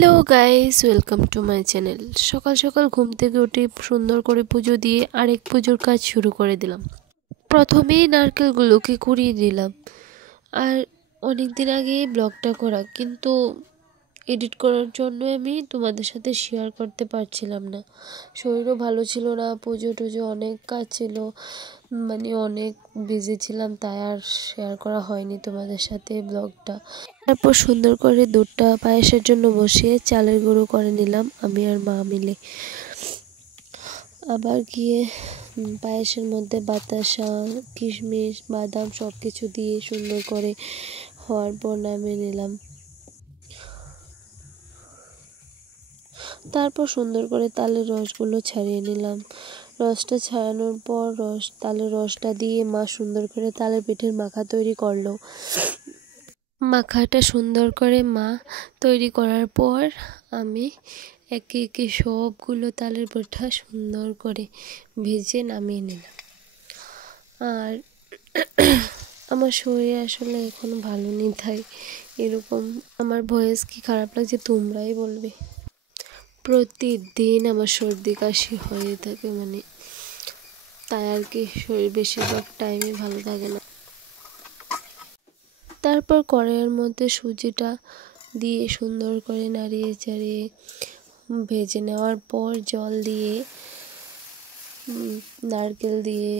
Hello guys, welcome to my channel. সকাল সকাল ঘুম থেকে উঠে সুন্দর করে পুজো দিয়ে আরেক পুজোর কাজ শুরু করে দিলাম। প্রথমেই নারকেলগুলোকে কুড়িয়ে দিলাম। আর অনেক দিন আগে ব্লগটা করা, কিন্তু এডিট করার জন্য আমি তোমাদের সাথে শেয়ার করতে পারছিলাম না। শরীরও ভালো ছিল না, পুজো টুজো অনেক কাজ ছিল, অনেক বিজি ছিলাম, তাই আর শেয়ার করা হয়নি তোমাদের সাথে ব্লগটা। তারপর সুন্দর করে দুধটা পায়েসের জন্য বসিয়ে চালের গুঁড়ো করে নিলাম আমি আর মা মিলে। আবার গিয়ে পায়েসের মধ্যে বাতাসা, কিশমিশ, বাদাম সব কিছু দিয়ে সুন্দর করে হওয়ার পর নামিয়ে নিলাম। তারপর সুন্দর করে তালের রসগুলো ছাড়িয়ে নিলাম। রসটা ছাড়ানোর পর তালের রসটা দিয়ে মা সুন্দর করে তালের পিঠের মাখা তৈরি করলো। মাখাটা সুন্দর করে মা তৈরি করার পর আমি একে একে সবগুলো তালের পিঠা সুন্দর করে ভেজে নামিয়ে নিলাম। আর আমার শরীর আসলে এখন ভালো নেই, তাই এরকম আমার ভয়েস কি খারাপ লাগছে তোমরাই বলবে। প্রতিদিন আমার সর্দি কাশি হয়ে থাকে, তাই আর কি শরীর বেশিরভাগ টাইমে ভালো থাকে না। তারপর কড়াইয়ের মধ্যে সুজিটা দিয়ে সুন্দর করে নাড়িয়ে চাড়িয়ে ভেজে নেওয়ার পর জল দিয়ে, নারকেল দিয়ে,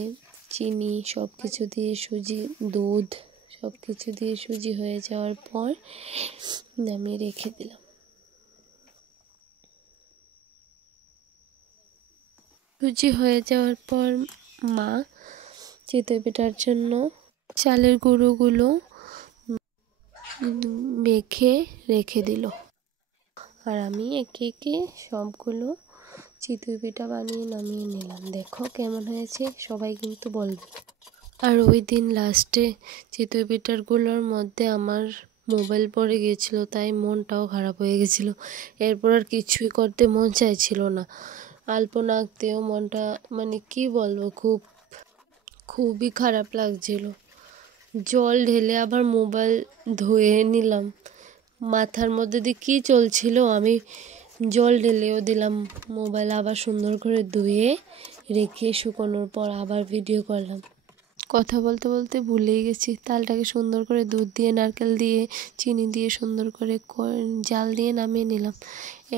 চিনি সব কিছু দিয়ে, সুজি, দুধ সব কিছু দিয়ে সুজি হয়ে যাওয়ার পর নামিয়ে রেখে দিলাম। সুজি হয়ে যাওয়ার পর মা চিতই পিঠার জন্য চালের গুঁড়োগুলো মেখে রেখে দিল। আর আমি একে একে সবগুলো চিতই পিঠা বানিয়ে নামিয়ে নিলাম। দেখো কেমন হয়েছে, সবাই কিন্তু বলবে। আর ওই দিন লাস্টে চিতই পিঠাগুলোর মধ্যে আমার মোবাইল পড়ে গিয়েছিল, তাই মনটাও খারাপ হয়ে গেছিলো। এরপর আর কিছুই করতে মন চাইছিল না। আলপনা আঁকতেও মনটা কি বলবো, খুবই খারাপ লাগছিল। জল ঢেলে আবার মোবাইল ধুয়ে নিলাম। মাথার মধ্যে দিয়ে কী চলছিল, আমি জল ঢেলেও দিলাম মোবাইল, আবার সুন্দর করে ধুয়ে রেখে শুকোনোর পর আবার ভিডিও করলাম। কথা বলতে বলতে ভুলেই গেছি। তালটাকে সুন্দর করে দুধ দিয়ে, নারকেল দিয়ে, চিনি দিয়ে সুন্দর করে জাল দিয়ে নামিয়ে নিলাম।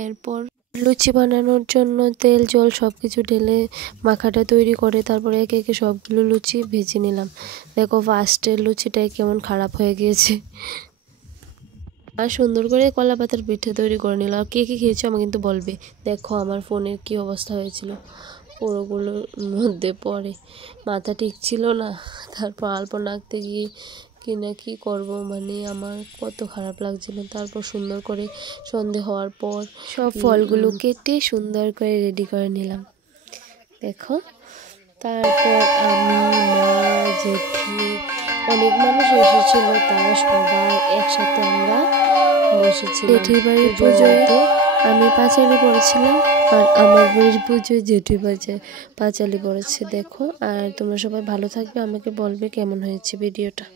এরপর লুচি বানানোর জন্য তেল, জল সব কিছু ঢেলে মাখাটা তৈরি করে তারপরে একে একে সবগুলো লুচি ভেজে নিলাম। দেখো ফার্স্টের লুচিটাই কেমন খারাপ হয়ে গিয়েছে। আর সুন্দর করে কলা পাতার পিঠে তৈরি করে নিলাম। আর কে কে খেয়েছো আমাকে কিন্তু বলবে। দেখো আমার ফোনের কি অবস্থা হয়েছিল, পুরোগুলোর মধ্যে পড়ে, মাথা ঠিক ছিল না। তারপর আলপনা আঁকতে গিয়ে কি করবো, আমার কত খারাপ লাগছিল। তারপর সুন্দর করে সন্ধে হওয়ার পর সব ফলগুলো কেটে সুন্দর করে রেডি করে নিলাম। দেখো তারপর আমি, মা, জেঠি, অনেক মানুষ এসেছিল, তারা সবাই একসাথে আমরা বসেছিলাম। জেঠির বাড়ির পুজোয় আমি পাঁচালি পড়েছিলাম, আর আমার বাড়ির পুজোয় জেঠি পাঁচালি পড়েছে। দেখো, আর তোমরা সবাই ভালো থাকবে, আমাকে বলবে কেমন হয়েছে ভিডিওটা।